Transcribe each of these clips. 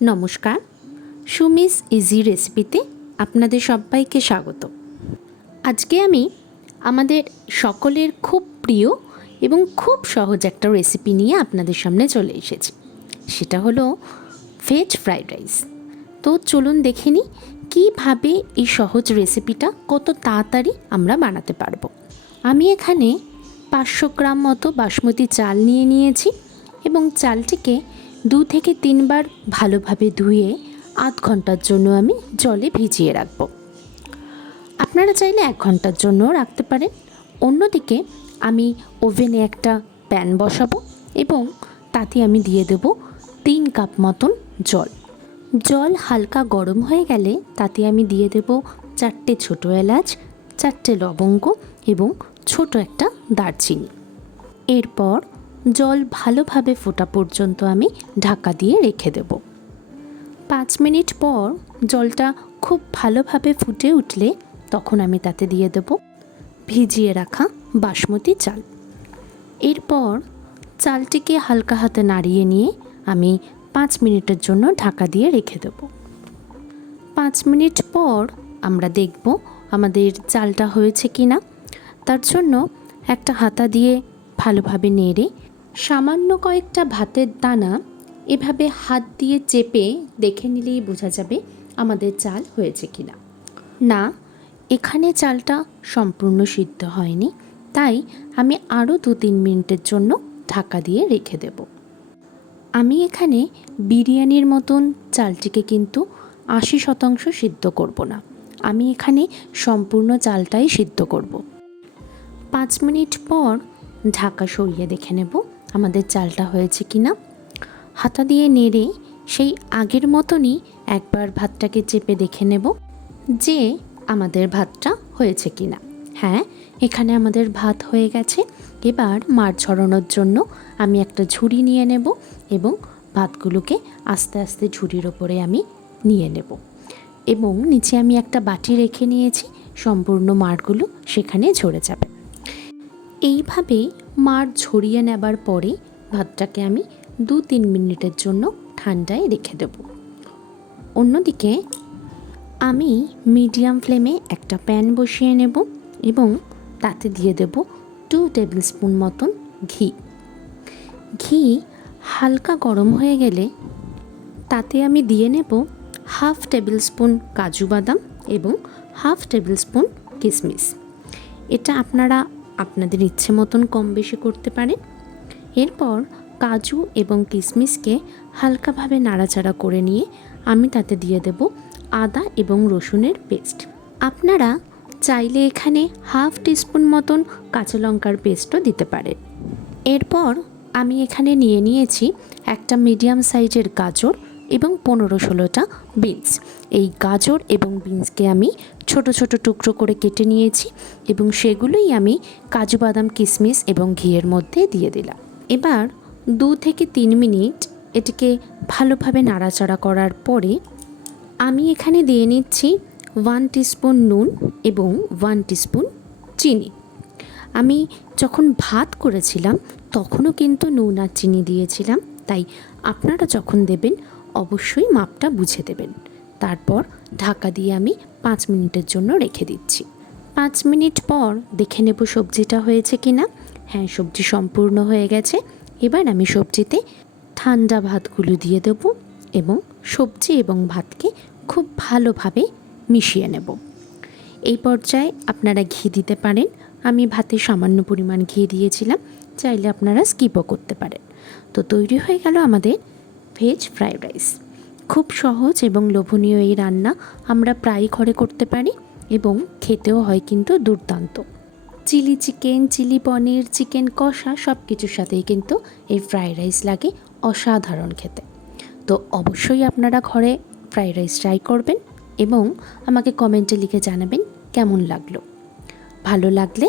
নমস্কার, সুমিস ইজি রেসিপিতে আপনাদের সবাইকে স্বাগত। আজকে আমি আমাদের সকলের খুব প্রিয় এবং খুব সহজ একটা রেসিপি নিয়ে আপনাদের সামনে চলে এসেছি। সেটা হলো ভেজ ফ্রাইড রাইস। তো চলুন দেখে নিই কীভাবে এই সহজ রেসিপিটা কত তাড়াতাড়ি আমরা বানাতে পারবো। আমি এখানে 500 গ্রাম মতো বাসমতি চাল নিয়ে নিয়েছি এবং চালটিকে 2 থেকে 3 বার ভালোভাবে ধুয়ে আধ ঘন্টার জন্য আমি জলে ভিজিয়ে রাখবো। আপনারা চাইলে 1 ঘন্টার জন্য রাখতে পারেন। অন্যদিকে আমি ওভেনে একটা প্যান বসাবো এবং তাতে আমি দিয়ে দেব 3 কাপ মতন জল। জল হালকা গরম হয়ে গেলে তাতে আমি দিয়ে দেব 4টে ছোটো এলাচ, 4টে লবঙ্গ এবং ছোট একটা দারচিনি। এরপর জল ভালোভাবে ফোটা পর্যন্ত আমি ঢাকা দিয়ে রেখে দেব। 5 মিনিট পর জলটা খুব ভালোভাবে ফুটে উঠলে তখন আমি তাতে দিয়ে দেব ভিজিয়ে রাখা বাসমতি চাল। এরপর চালটিকে হালকা হাতে নাড়িয়ে নিয়ে আমি 5 মিনিটের জন্য ঢাকা দিয়ে রেখে দেব। 5 মিনিট পর আমরা দেখব আমাদের চালটা হয়েছে কি না। তার জন্য একটা হাতা দিয়ে ভালোভাবে নেড়ে সামান্য কয়েকটা ভাতের দানা এভাবে হাত দিয়ে চেপে দেখে নিলেই বোঝা যাবে আমাদের চাল হয়েছে কি না। না, এখানে চালটা সম্পূর্ণ সিদ্ধ হয়নি, তাই আমি আরও 2-3 মিনিটের জন্য ঢাকা দিয়ে রেখে দেব। আমি এখানে বিরিয়ানির মতন চালটিকে কিন্তু 80% সিদ্ধ করব না, আমি এখানে সম্পূর্ণ চালটাই সিদ্ধ করব। 5 মিনিট পর ঢাকা সরিয়ে দেখে নেব আমাদের চালটা হয়েছে কি না। হাতা দিয়ে নেড়ে সেই আগের মতনই একবার ভাতটাকে চেপে দেখে নেব যে আমাদের ভাতটা হয়েছে কি না। হ্যাঁ, এখানে আমাদের ভাত হয়ে গেছে। এবার মাড় ঝরানোর জন্য আমি একটা ঝুড়ি নিয়ে নেব এবং ভাতগুলোকে আস্তে আস্তে ঝুড়ির ওপরে আমি নিয়ে নেব এবং নিচে আমি একটা বাটি রেখে নিয়েছি, সম্পূর্ণ মাড়গুলো সেখানে ঝরে যাবে। এইভাবে মাড় ঝরিয়ে নেবার পরে ভাতটাকে আমি 2-3 মিনিটের জন্য ঠান্ডায় রেখে দেব। অন্যদিকে আমি মিডিয়াম ফ্লেমে একটা প্যান বসিয়ে নেব এবং তাতে দিয়ে দেব 2 টেবিল স্পুন মতন ঘি। ঘি হালকা গরম হয়ে গেলে তাতে আমি দিয়ে নেব 1/2 টেবিল স্পুন কাজু বাদাম এবং 1/2 টেবিল স্পুন কিশমিশ। এটা আপনারা আপনাদের ইচ্ছে মতন কম বেশি করতে পারেন। এরপর কাজু এবং কিশমিশকে হালকাভাবে নাড়াচাড়া করে নিয়ে আমি তাতে দিয়ে দেব আদা এবং রসুনের পেস্ট। আপনারা চাইলে এখানে 1/2 টিস্পুন মতন কাঁচা লঙ্কার পেস্টও দিতে পারেন। এরপর আমি এখানে নিয়ে নিয়েছি একটা মিডিয়াম সাইজের গাজর এবং 15-16টা বিনস। এই গাজর এবং বিনসকে আমি ছোট ছোট টুকরো করে কেটে নিয়েছি এবং সেগুলোই আমি কাজু বাদাম কিশমিশ এবং ঘিয়ের মধ্যে দিয়ে দিলাম। এবার 2 থেকে 3 মিনিট এটিকে ভালোভাবে নাড়াচাড়া করার পরে আমি এখানে দিয়ে নিচ্ছি 1 টিস্পুন নুন এবং 1 টিস্পুন চিনি। আমি যখন ভাত করেছিলাম তখনও কিন্তু নুন আর চিনি দিয়েছিলাম, তাই আপনারা যখন দেবেন অবশ্যই মাপটা বুঝে দেবেন। তারপর ঢাকা দিয়ে আমি 5 মিনিটের জন্য রেখে দিচ্ছি। 5 মিনিট পর দেখে নেব সবজিটা হয়েছে কি না। হ্যাঁ, সবজি সম্পূর্ণ হয়ে গেছে। এবার আমি সবজিতে ঠান্ডা ভাতগুলো দিয়ে দেব এবং সবজি এবং ভাতকে খুব ভালোভাবে মিশিয়ে নেব। এই পর্যায়ে আপনারা ঘি দিতে পারেন। আমি ভাতে সামান্য পরিমাণ ঘি দিয়েছিলাম, চাইলে আপনারা স্কিপও করতে পারেন। তো তৈরি হয়ে গেল আমাদের ভেজ ফ্রাইড রাইস। খুব সহজ এবং লোভনীয় এই রান্না আমরা প্রায় ঘরে করতে পারি এবং খেতেও হয় কিন্তু দুর্দান্ত। চিলি চিকেন, চিলি পনির, চিকেন কষা সব কিছুর সাথেই কিন্তু এই ফ্রাইড রাইস লাগে অসাধারণ খেতে। তো অবশ্যই আপনারা ঘরে ফ্রাইড রাইস ট্রাই করবেন এবং আমাকে কমেন্টে লিখে জানাবেন কেমন লাগলো। ভালো লাগলে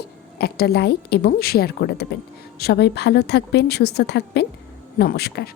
একটা লাইক এবং শেয়ার করে দেবেন। সবাই ভালো থাকবেন, সুস্থ থাকবেন। নমস্কার।